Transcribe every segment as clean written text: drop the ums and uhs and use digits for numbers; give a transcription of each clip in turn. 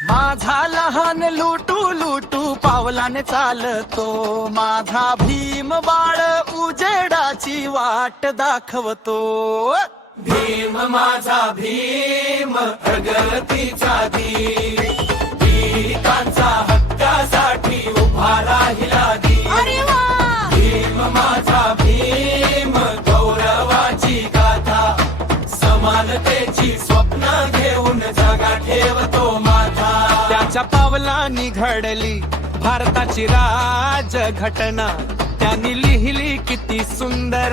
माझा लहान लुटू लुटू पावलाने चालतो, माझा भीम बाळ उजेडाची वाट दाखवतो. भीम माझा भीम प्रगतीचा दीप, गीतांचा हक्कासाठी उभा राहिला दीप. भीम माझा भीम गौरवाची गाथा, समानतेची स्वप्न घेऊन जागा ठेवतो माझा. त्याच्या पावलांनी घडली भारताची राजघटना, त्यांनी लिहिली किती सुंदर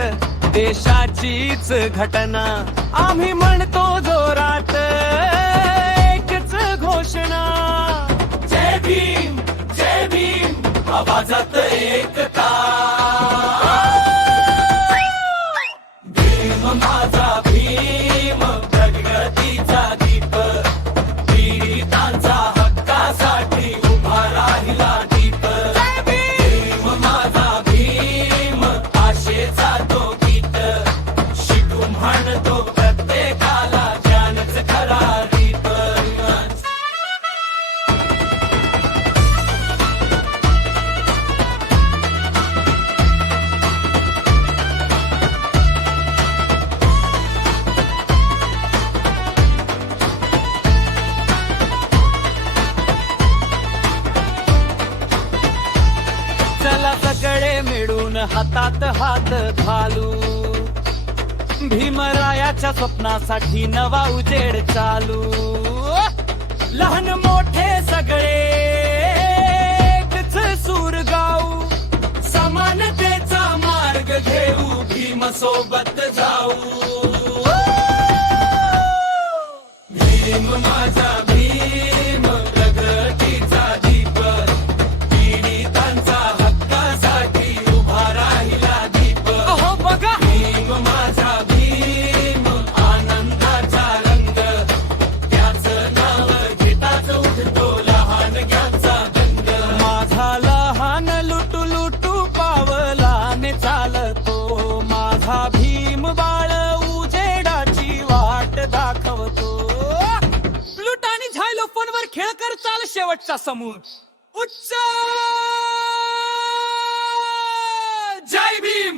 देशाचीच घटना. आम्ही म्हणतो जोरात एकच घोषणा, जय भीम जय भीम, आवाजात एकता. भीम माझा भीम प्रगतीचा दीप, पीडितांचा हक्कासाठी उभा राहिला दीप. भीम माझा भीम आशेचा तो गीत, शिटू म्हणतो प्रत्येकाला ज्ञानच खरा दीप. चला सगळे मिळून हातात हात घालू, भीमरायाच्या स्वप्नासाठी नवा उजेड चालू. लहान मोठे सगळे एकच सूर गाऊ, समानतेचा मार्ग घेऊ, भीम सोबत जाऊ. भीम माझा भीम प्रगतीचा दीप, पीडितांचा हक्कासाठी उभा राहिला दीप. अहो बघा, भीम माझा भीम आनंदाचा रंग, त्याचं नाव घेताच उठतो लहानग्यांचा गंग. माझा लहान लुटू लुटू पावलाने चालतो, माझा भीम बाळ उजेडाची वाट दाखवतो. प्लूट आणि झायलोफोनवर खेळ कर चाल शेवटचा समूर. उच्च जय भीम.